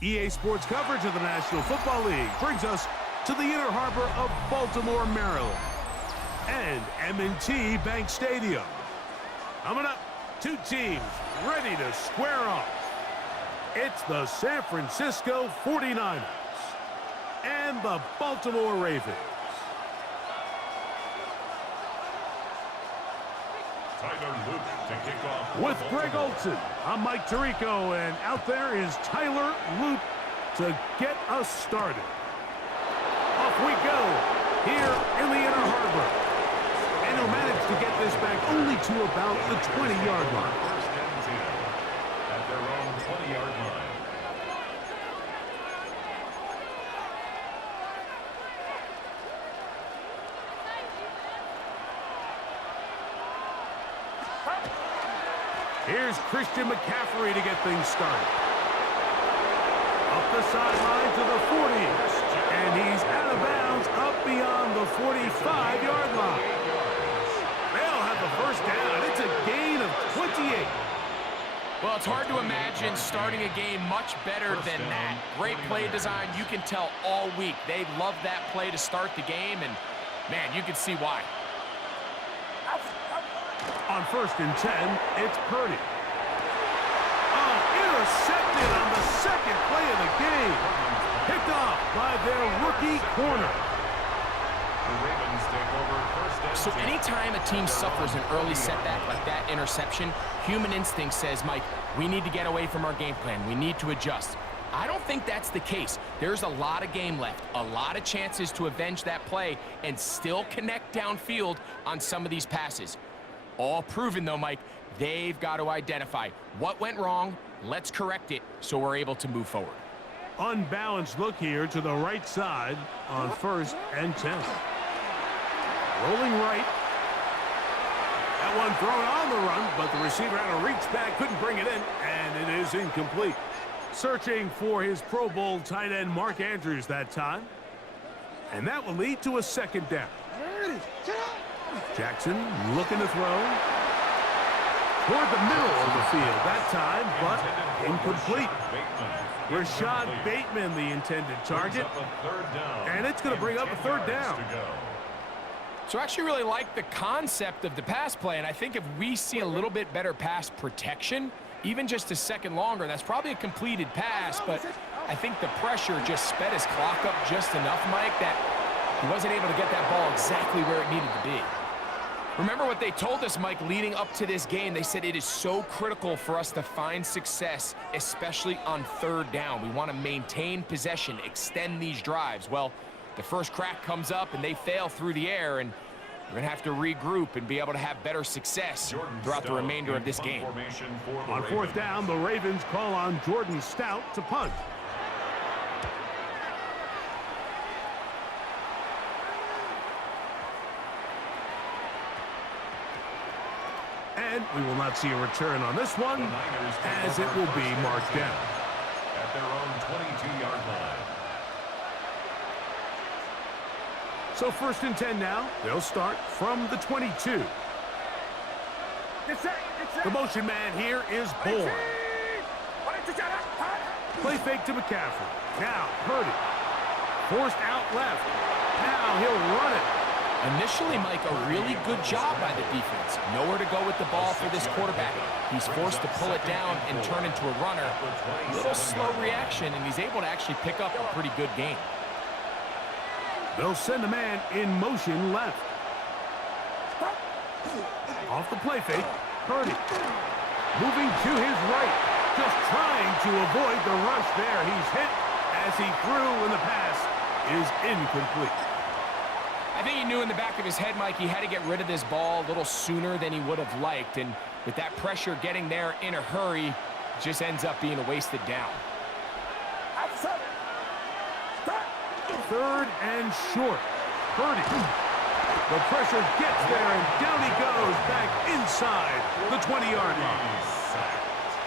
EA Sports coverage of the National Football League brings us to the inner harbor of Baltimore, Maryland, and M&T Bank Stadium. Coming up, two teams ready to square off. It's the San Francisco 49ers and the Baltimore Ravens. With Greg Olson, I'm Mike Tirico, and out there is Tyler Loop to get us started. Off we go here in the inner harbor. And he'll manage to get this back only to about the 20-yard line. First and 10 at their own 20-yard line. Here's Christian McCaffrey to get things started. Up the sideline to the 40s. And he's out of bounds up beyond the 45-yard line. They'll have the first down. It's a gain of 28. Well, it's hard to imagine starting a game much better than that. Great play design. You can tell all week they love that play to start the game, and, man, you can see why. On first and 10, it's Purdy. Intercepted on the second play of the game. Picked off by their rookie corner. The Ravens take over first and 10. So anytime a team suffers an early setback like that interception, human instinct says, Mike, we need to get away from our game plan. We need to adjust. I don't think that's the case. There's a lot of game left, a lot of chances to avenge that play and still connect downfield on some of these passes. All proven, though, Mike, they've got to identify what went wrong. Let's correct it so we're able to move forward. Unbalanced look here to the right side on first and 10. Rolling right. That one thrown on the run, but the receiver had a reach back, couldn't bring it in, and it is incomplete. Searching for his Pro Bowl tight end Mark Andrews that time. And that will lead to a second down. Jackson looking to throw. Toward the middle of the field that time, but incomplete. Rashad Bateman, the intended target. And it's going to bring up a third down. So I actually really like the concept of the pass play, and I think if we see a little bit better pass protection, even just a second longer, that's probably a completed pass, but I think the pressure just sped his clock up just enough, Mike, that he wasn't able to get that ball exactly where it needed to be. Remember what they told us, Mike, leading up to this game. They said it is so critical for us to find success, especially on third down. We want to maintain possession, extend these drives. Well, the first crack comes up, and they fail through the air, and we're going to have to regroup and be able to have better success throughout the remainder of this game. On fourth down, the Ravens call on Jordan Stout to punt. And we will not see a return on this one, as it will be marked down. At their own 22-yard line. So first and 10 now. They'll start from the 22. The motion man here is Bourne. Play fake to McCaffrey. Now Purdy. Forced out left. Now he'll run it. Initially, Mike, a really good job by the defense. Nowhere to go with the ball for this quarterback. He's forced to pull it down and turn into a runner. A little slow reaction, and he's able to actually pick up a pretty good game. They'll send a man in motion left. Off the play fake, Purdy. Moving to his right. Just trying to avoid the rush there. He's hit as he threw, and the pass is incomplete. I think he knew in the back of his head, Mike, he had to get rid of this ball a little sooner than he would have liked. And with that pressure getting there in a hurry, it just ends up being a wasted down. Third and short. Purdy. The pressure gets there, and down he goes back inside the 20-yard line.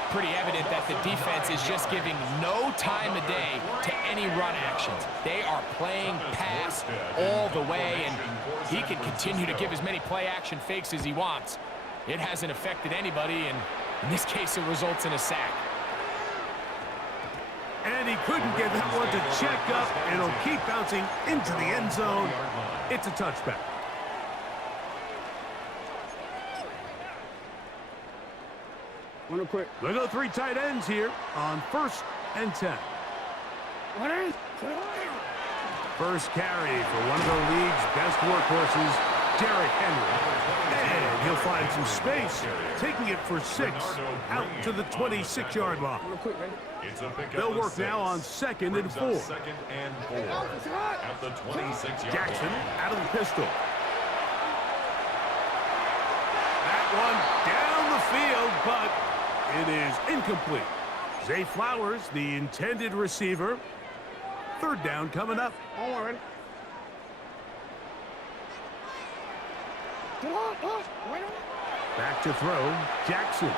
Pretty evident that the defense is just giving no time of day to any run actions. They are playing pass all the way, and he can continue to give as many play-action fakes as he wants. It hasn't affected anybody, and in this case, it results in a sack. And he couldn't get that one to check up. It'll keep bouncing into the end zone. It's a touchback. Real quick. We'll go 3 tight ends here on 1st and 10. First carry for one of the league's best workhorses, Derrick Henry. And he'll find some space, taking it for 6 out to the 26-yard line. Real quick, man. They'll work now on 2nd and 4. Second and 4 at the 26-yard Jackson line. out of the pistol. That one down the field, but it is incomplete. Zay Flowers, the intended receiver. 3rd down coming up. All right. Back to throw, Jackson.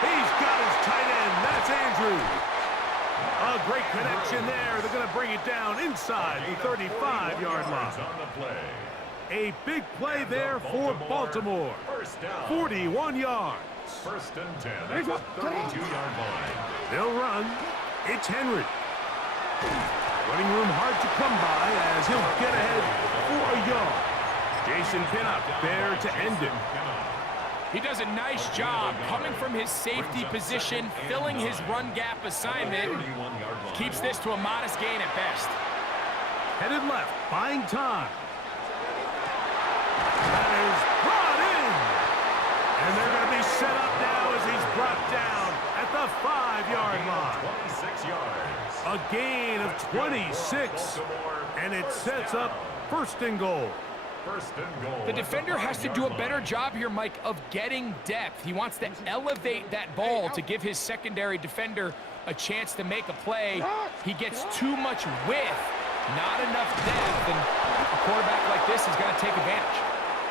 He's got his tight end. That's Andrews. A great connection there. They're going to bring it down inside the 35-yard line. On the play. A big play there for Baltimore. First down. 41 yards. 1st and 10 at the 32-yard line. They'll run. It's Henry. Running room hard to come by as he'll get ahead for a yard. Jason Pinnock there to end it. He does a nice job coming from his safety position, filling his run gap assignment. Keeps this to a modest gain at best. Headed left, buying time. That is brought in. And they're going to be set up now as he's brought down at the 5-yard line. 26 yards. A gain of 26. And it sets up 1st and goal. 1st and goal. The defender has to do a better job here, Mike, of getting depth. He wants to elevate that ball to give his secondary defender a chance to make a play. He gets too much width, not enough depth, and a quarterback like this is going to take advantage.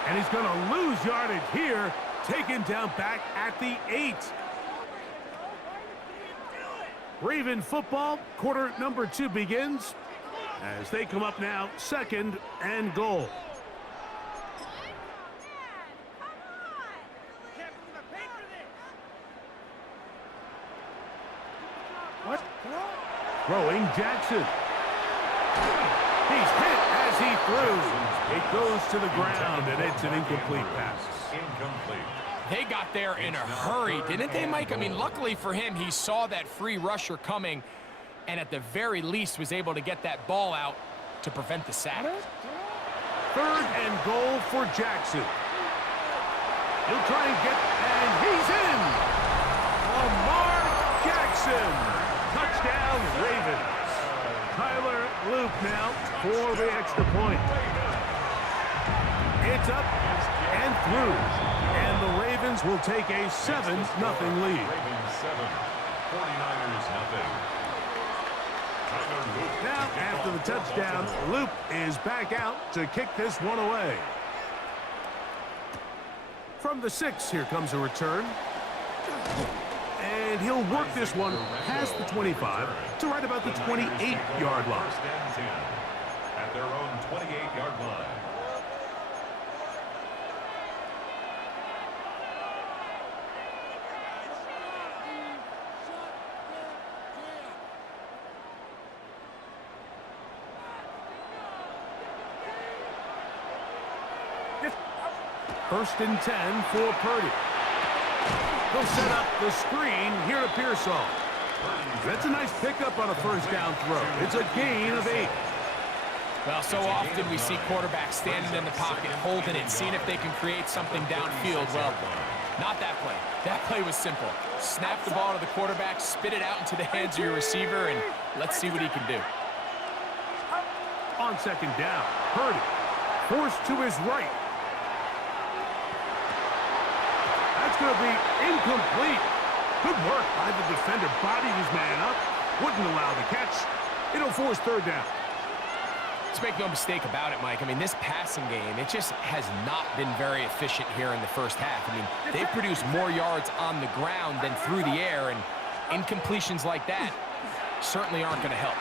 And he's going to lose yardage here, taken down back at the 8. Raven football, quarter number 2 begins as they come up now, 2nd and goal. Throwing Jackson. He's hit as he threw. It goes to the ground, and it's an incomplete pass. Incomplete. They got there in a hurry, didn't they, Mike? I mean, luckily for him, he saw that free rusher coming and at the very least was able to get that ball out to prevent the sack. 3rd and goal for Jackson. He'll try and and he's in! Lamar Jackson! Touchdown, Ravens. Tyler Loop now for the extra point. It's up and through. And the Ravens will take a 7-0 lead. Ravens 7, 49ers nothing. Now, after the touchdown, Loop is back out to kick this one away. From the 6, here comes a return. And he'll work this one past the 25 to right about the 28-yard line. 1st and 10 at their own 28-yard line. First and 10 for Purdy. He'll set up the screen here to Pearsall. That's a nice pickup on a 1st down throw. It's a gain of 8. Well, so often we see quarterbacks standing in the pocket, holding it, seeing if they can create something downfield. Well, not that play. That play was simple. Snap the ball to the quarterback, spit it out into the hands of your receiver, and let's see what he can do. On 2nd down, Purdy forced to his right. That's going to be incomplete. Good work by the defender. Bodied his man up. Wouldn't allow the catch. It'll force 3rd down. Let's make no mistake about it, Mike. I mean, this passing game, it just has not been very efficient here in the 1st half. I mean, they've produced more yards on the ground than through the air, and incompletions like that certainly aren't going to help.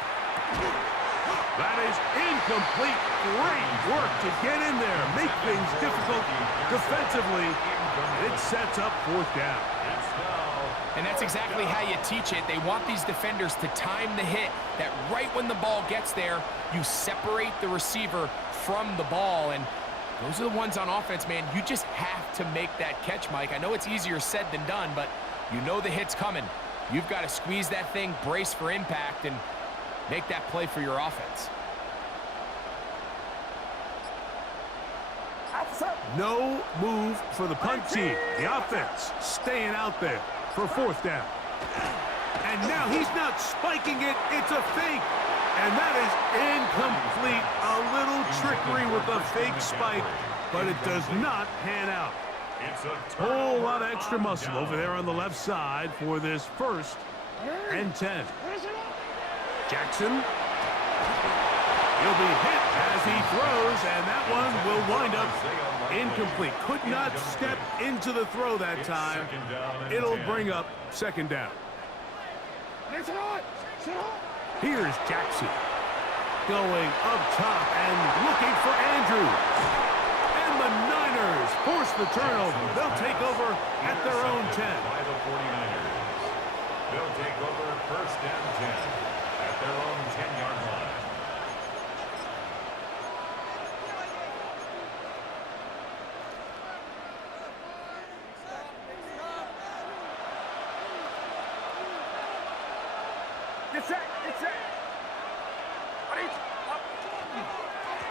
That is incomplete. Great work to get in there. Make things difficult defensively. It sets up 4th down. It's now And that's exactly how you teach it. They want these defenders to time the hit, that right when the ball gets there, you separate the receiver from the ball. And those are the ones on offense, man. You just have to make that catch, Mike. I know it's easier said than done, but you know the hit's coming. You've got to squeeze that thing, brace for impact, and make that play for your offense. No move for the punt team. The offense staying out there for 4th down. And now he's not spiking it. It's a fake. And that is incomplete. A little trickery with a fake spike, but it does not pan out. Whole lot of extra muscle over there on the left side for this 1st and 10. Jackson. He'll be hit as he throws, and that one will wind up incomplete. Could not step into the throw that time. It'll bring up 2nd down. Here's Jackson going up top and looking for Andrews. And the Niners force the turnover. They'll take over at their own 10. By the 49ers. They'll take over 1st and 10 at their own 10-yard line.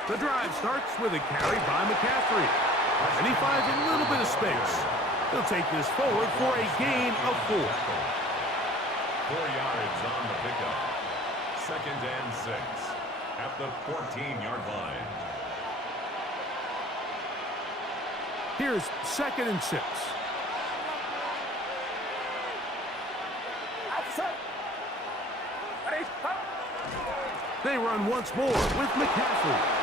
The drive starts with a carry by McCaffrey. And he finds a little bit of space. He'll take this forward for a gain of 4. 4 yards on the pickup. 2nd and 6 at the 14-yard line. Here's 2nd and 6. They run once more with McCaffrey.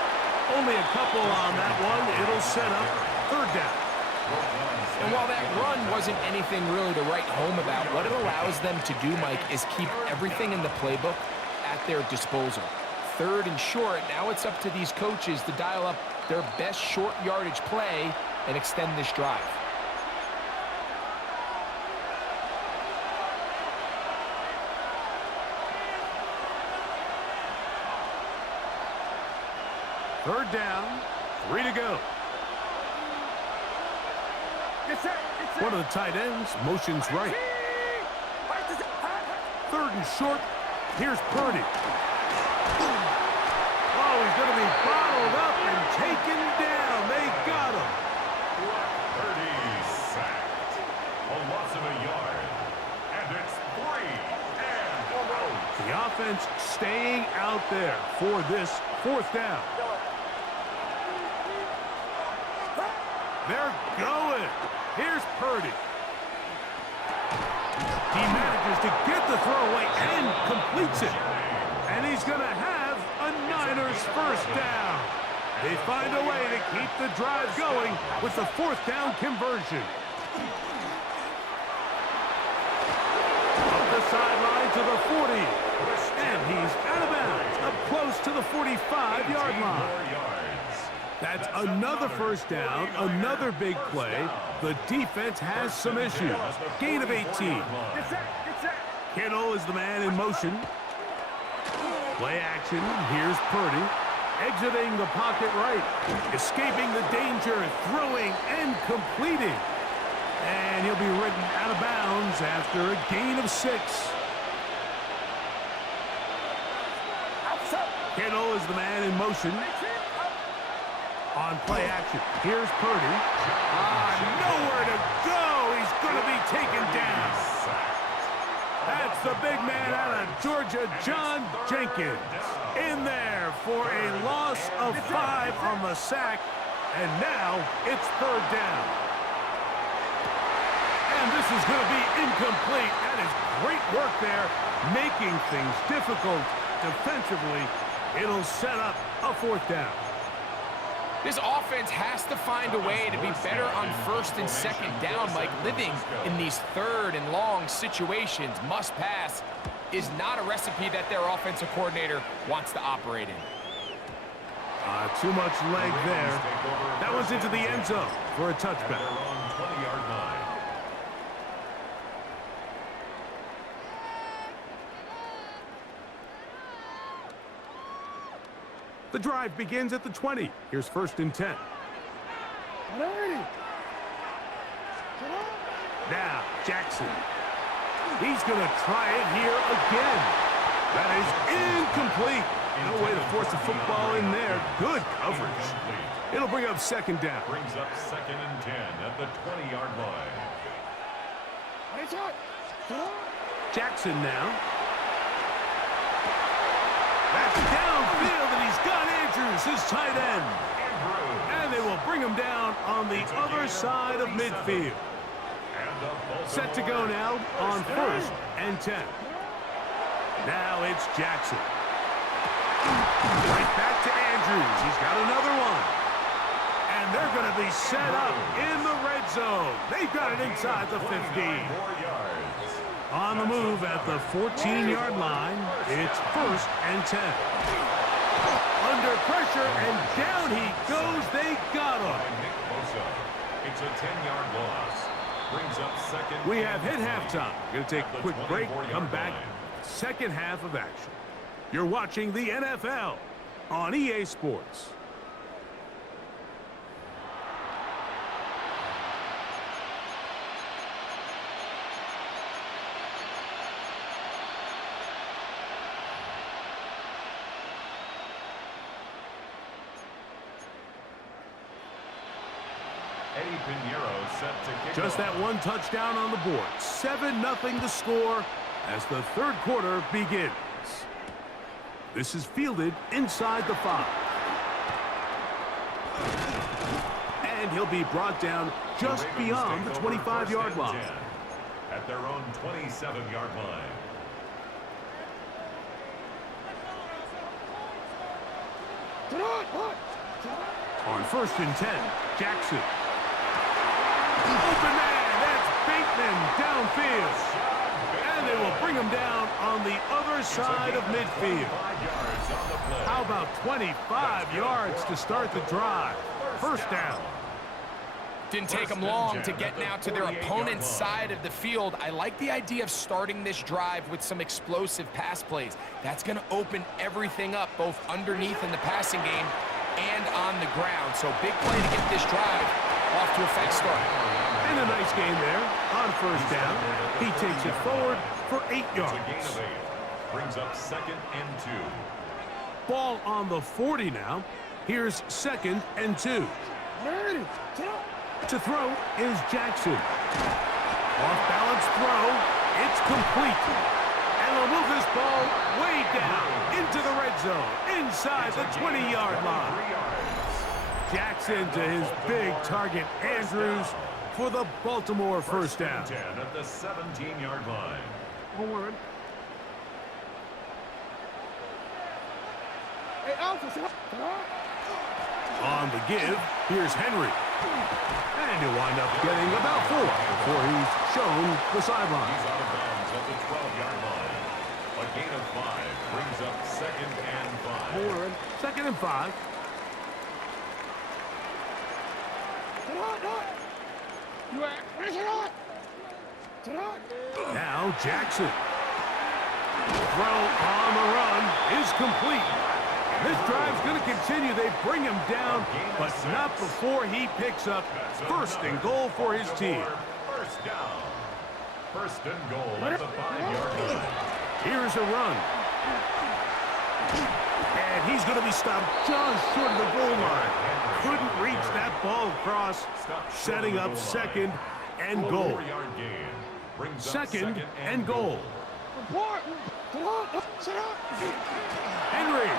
Only a couple on that one. It'll set up 3rd down. And while that run wasn't anything really to write home about, what it allows them to do, Mike, is keep everything in the playbook at their disposal. 3rd and short, now it's up to these coaches to dial up their best short yardage play and extend this drive. Third down, 3 to go. One of the tight ends motions right. 3rd and short. Here's Purdy. Oh, he's going to be bottled up and taken down. They got him. Purdy sacked. A loss of a yard. And it's 3 and out. The offense staying out there for this 4th down. They're going. Here's Purdy. He manages to get the throw away and completes it. And he's going to have a Niners 1st down. They find a way to keep the drive going with the 4th down conversion. Up the sideline to the 40. And he's out of bounds, up close to the 45-yard line. That's another 1st down, another big play. The defense has some issues. Gain of 18. Kittle is the man in motion. Play action. Here's Purdy. Exiting the pocket right. Escaping the danger, throwing and completing. And he'll be ridden out of bounds after a gain of 6. Kittle is the man in motion. On play action, here's Purdy. Nowhere to go. He's going to be taken down. That's the big man out of Georgia, John Jenkins. In there for a loss of 5 on the sack. And now it's 3rd down. And this is going to be incomplete. That is great work there, making things difficult defensively. It'll set up a 4th down. This offense has to find a way to be better on 1st and 2nd down, Mike. Living in these 3rd and long situations, must pass, is not a recipe that their offensive coordinator wants to operate in. Too much leg there. That one's into the end zone for a touchback. The drive begins at the 20. Here's 1st and 10. Now, Jackson. He's going to try it here again. That is incomplete. No way to force the football in there. Good coverage. It'll bring up 2nd down. Brings up 2nd and 10 at the 20-yard line. Jackson now. That's downfield, and he's got Andrews, his tight end. And they will bring him down on the other side of midfield. Set to go now on 1st and 10. Now it's Jackson. Right back to Andrews. He's got another one. And they're going to be set up in the red zone. They've got it inside the 15. On the move at the 14-yard line, it's 1st and 10. Under pressure, and down he goes. They got him. It's a 10-yard loss. Brings up 2nd. We have hit halftime. Going to take a quick break, come back. Second half of action. You're watching the NFL on EA Sports. Just that one touchdown on the board. 7-0 the score as the 3rd quarter begins. This is fielded inside the 5. And he'll be brought down just beyond the 25-yard line. At their own 27-yard line. On 1st and 10, Jackson. Open man, that's Bateman downfield. And they will bring him down on the other side of midfield. How about 25 yards to start the drive? 1st down. Didn't take them long to get now to their opponent's side of the field. I like the idea of starting this drive with some explosive pass plays. That's going to open everything up, both underneath in the passing game and on the ground. So big play to get this drive off to a fast start. And a nice game there on 1st down. He takes it forward for 8 yards. Brings up 2nd and 2. Ball on the 40 now. Here's 2nd and 2. To throw is Jackson. Off-balance throw. It's complete. And they'll move this ball way down into the red zone, inside the 20-yard line. Jackson to his big target, Andrews, for the Baltimore 1st down. 10 at the 17-yard line. Forward. On the give, here's Henry. And he'll wind up getting about 4 before he's shown the sideline. He's out of bounds at the 12-yard line. A gain of 5 brings up 2nd and 5. Forward. 2nd and 5. Now Jackson. Throw on the run is complete. This drive's going to continue. They bring him down, but not before he picks up 1st and goal for his team. 1st down. 1st and goal at the 5-yard line. Here's a run. And he's going to be stopped just short of the goal line. Couldn't reach that ball across, setting up 2nd and goal. 2nd and goal. Henry.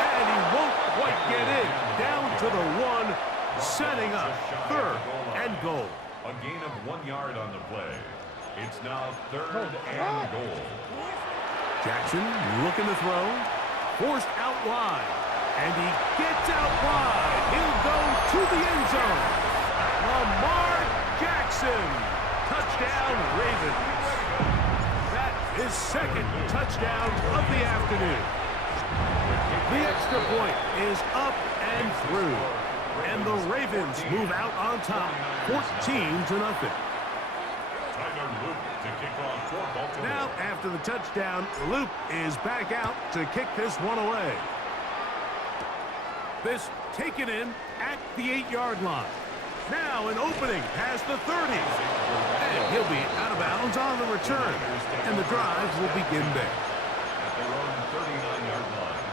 And he won't quite get in. Down to the 1, setting up 3rd and goal. A gain of 1 yard on the play. It's now 3rd and goal. Jackson looking to throw. Forced out wide. And he gets out wide. He'll go to the end zone. Lamar Jackson. Touchdown, Ravens. That is 2nd touchdown of the afternoon. The extra point is up and through. And the Ravens move out on top, 14-0. Now, after the touchdown, Luke is back out to kick this one away. This taken in at the 8-yard line. Now an opening past the 30. And he'll be out of bounds on the return. And the drive will begin there. At their own 39-yard line.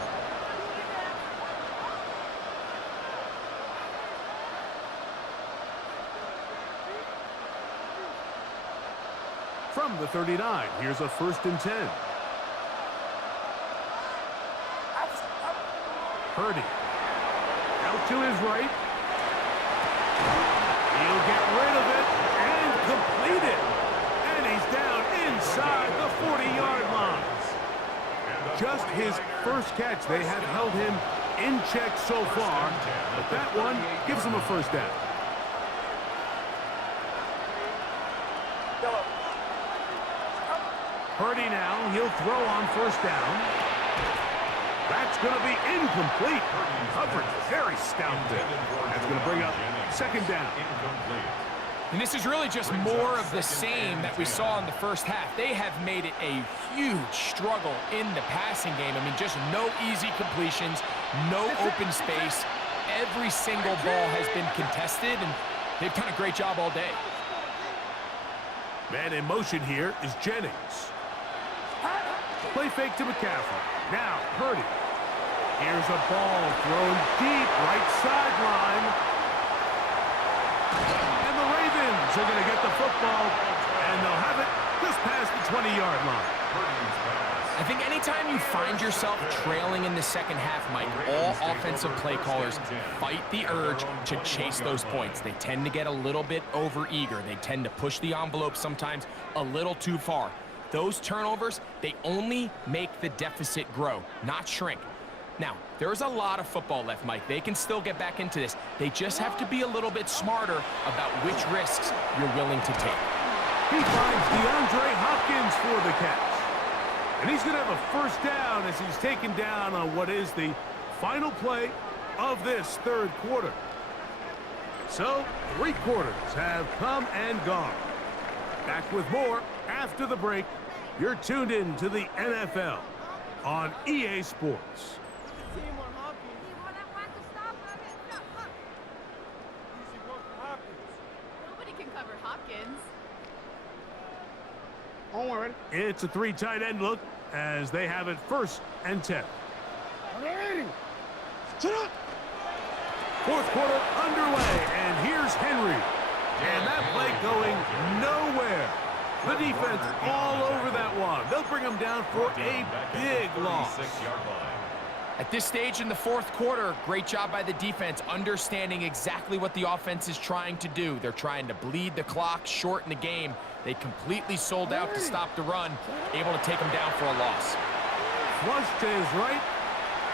From the 39, here's a 1st and 10. Purdy. Out to his right. He'll get rid of it and complete it. And he's down inside the 40-yard line. Just his first catch. They have held him in check so far, but that one gives him a 1st down. Purdy now, he'll throw on 1st down. That's going to be incomplete. Coverage very stout there. That's going to bring up 2nd down. And this is really just more of the same that we saw in the first half. They have made it a huge struggle in the passing game. I mean, just no easy completions, no open space. Every single ball has been contested, and they've done a great job all day. Man in motion here is Jennings. Play fake to McCaffrey. Now Purdy. Here's a ball thrown deep right sideline. And the Ravens are going to get the football, and they'll have it just past the 20-yard line. I think anytime you find yourself trailing in the second half, Mike, all offensive play callers fight the urge to chase those points. They tend to get a little bit over-eager. They tend to push the envelope sometimes a little too far. Those turnovers, they only make the deficit grow, not shrink. Now, there's a lot of football left, Mike. They can still get back into this. They just have to be a little bit smarter about which risks you're willing to take. He finds DeAndre Hopkins for the catch. And he's going to have a 1st down as he's taken down on what is the final play of this 3rd quarter. So, 3 quarters have come and gone. Back with more after the break. You're tuned in to the NFL on EA Sports. Nobody can cover Hopkins. It's a 3 tight end look as they have it 1st and 10. 4th quarter underway, and here's Henry. And that play going nowhere. The defense all over that one. They'll bring him down for a big loss. At this stage in the 4th quarter, great job by the defense, understanding exactly what the offense is trying to do. They're trying to bleed the clock, shorten the game. They completely sold out to stop the run, able to take him down for a loss. Flush to his right,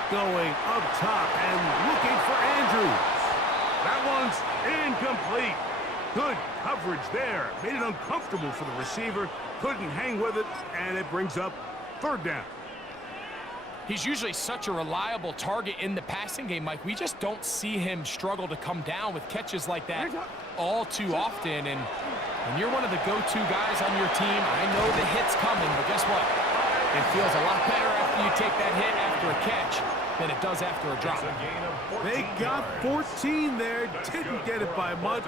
going up top and looking for Andrews. That one's incomplete. Good coverage there. Made it uncomfortable for the receiver. Couldn't hang with it, and it brings up 3rd down. He's usually such a reliable target in the passing game, Mike. We just don't see him struggle to come down with catches like that all too often. And when you're one of the go-to guys on your team, I know the hit's coming, but guess what? It feels a lot better after you take that hit after a catch than it does after a drop. They got 14 there. Didn't get it by much,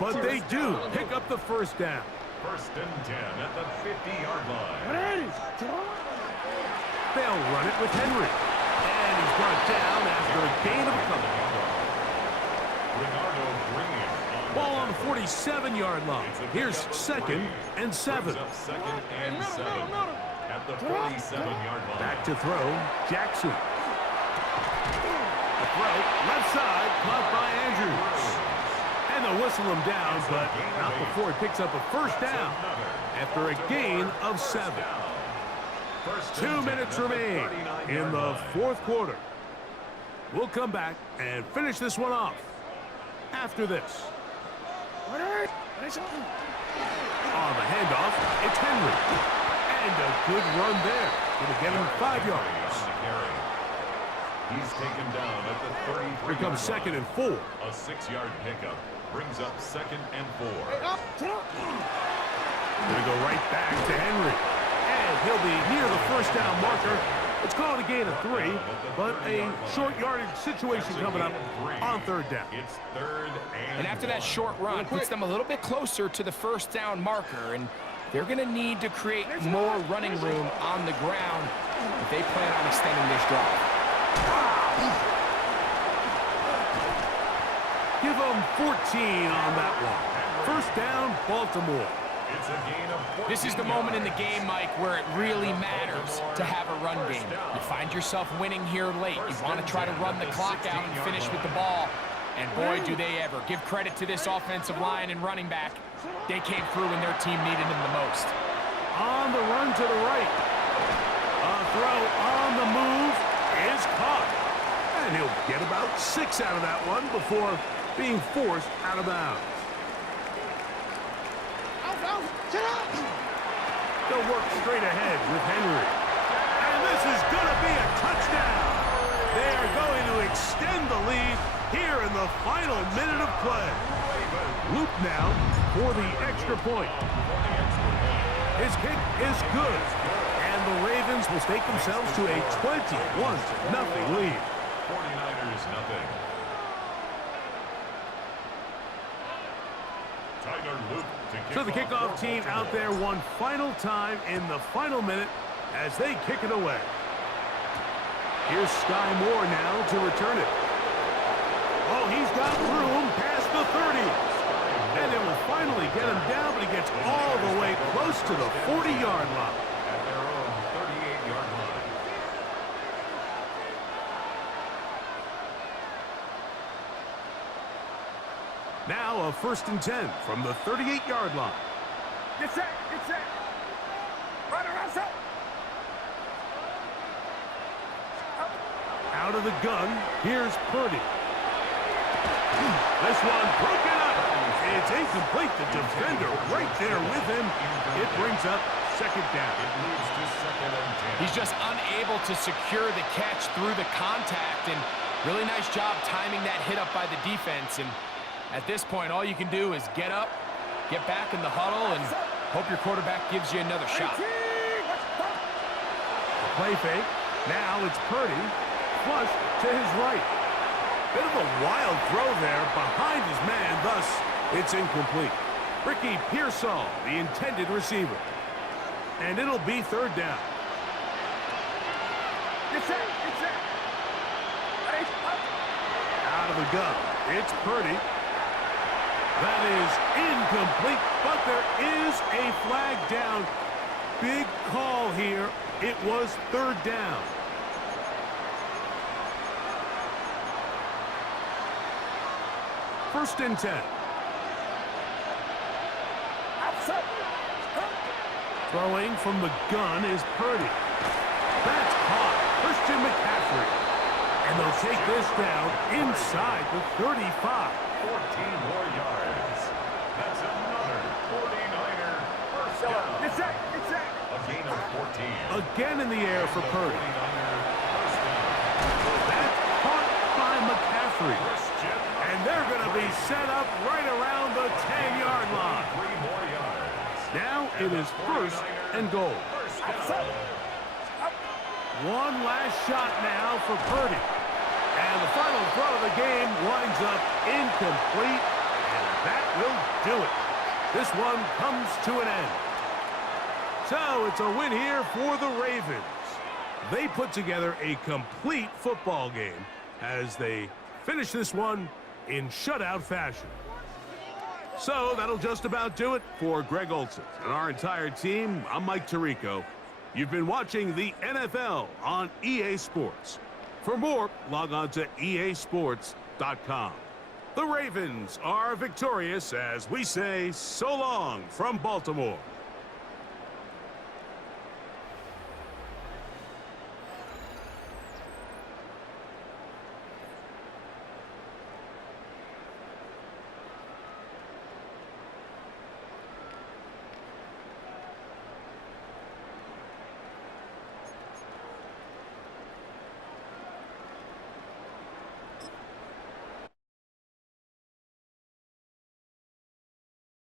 but they do pick up the 1st down. 1st and 10 at the 50-yard line. They'll run it with Henry. And he's brought down after a gain of a couple. Ball on the 47-yard line. Here's 2nd and 7. 2nd and 7 at the 47-yard line. Back to throw, Jackson. The throw, left side, caught by Andrews. And they'll whistle him down, but not before he picks up a 1st down after a gain of 7. 2 minutes remain in the 4th quarter. We'll come back and finish this one off after this. On the handoff, it's Henry. And a good run there. Going to get him 5 yards. He's taken down at the 33. Here comes 2nd and 4. A 6-yard pickup brings up 2nd and 4. Going to go right back to Henry. And he'll be near the 1st down marker It's called a gain of 3, but a short yardage situation coming up on third down. It's third And after that short run, puts them a little bit closer to the first down marker, and they're going to need to create more running room on the ground if they plan on extending this drive. Give them 14 on that one. First down, Baltimore. It's a gain of 14 This is the moment in the game, Mike, where it really matters to have a run game. You find yourself winning here late. You want to try to run the clock out and finish with the ball. And boy, do they ever. Give credit to this offensive line and running back. They came through when their team needed them the most. On the run to the right. A throw on the move is caught. And he'll get about 6 out of that one before being forced out of bounds. They'll work straight ahead with Henry. And this is going to be a touchdown. They are going to extend the lead here in the final minute of play. Loop now for the extra point. His kick is good. And the Ravens will stake themselves to a 21-0 lead. 49ers nothing. Tyler Luke So the kickoff team out there one final time in the final minute as they kick it away. Here's Sky Moore now to return it. Oh, he's got room past the 30. And it will finally get him down, but he gets all the way close to the 40-yard line. At their own 38-yard line. Now a 1st and 10 from the 38-yard line. Get set. Get set. Right around set. Out of the gun, here's Purdy. This one broken up. It's incomplete. The defender right there with him. It brings up 2nd down. It leads to 2nd and 10. He's just unable to secure the catch through the contact, and really nice job timing that hit up by the defense. And at this point, all you can do is get up, get back in the huddle, and hope your quarterback gives you another shot. The play fake. Now it's Purdy. Flush to his right. Bit of a wild throw there behind his man. Thus, it's incomplete. Ricky Pearsall, the intended receiver. And it'll be 3rd down. Get set. Get set. Ready? Up. Out of the gun. It's Purdy. That is incomplete, but there is a flag down. Big call here. It was 3rd down. First and 10. Outside. Throwing from the gun is Purdy. That's caught. Christian McCaffrey. And they'll take this down inside the 35. 14 more yards. That's another 49er first down. Get set. Get set. A gain of 14. Again in the air for Purdy. 49er first down. That's caught by McCaffrey. Christian And they're going to be set up right around the 10-yard line. 3 more yards. Now it is 1st and goal. First down. One last shot now for Purdy. And the final throw of the game winds up incomplete. And that will do it. This one comes to an end. So it's a win here for the Ravens. They put together a complete football game as they finish this one in shutout fashion. So that'll just about do it for Greg Olson and our entire team. I'm Mike Tirico. You've been watching the NFL on EA Sports. For more, log on to easports.com. The Ravens are victorious as we say so long from Baltimore.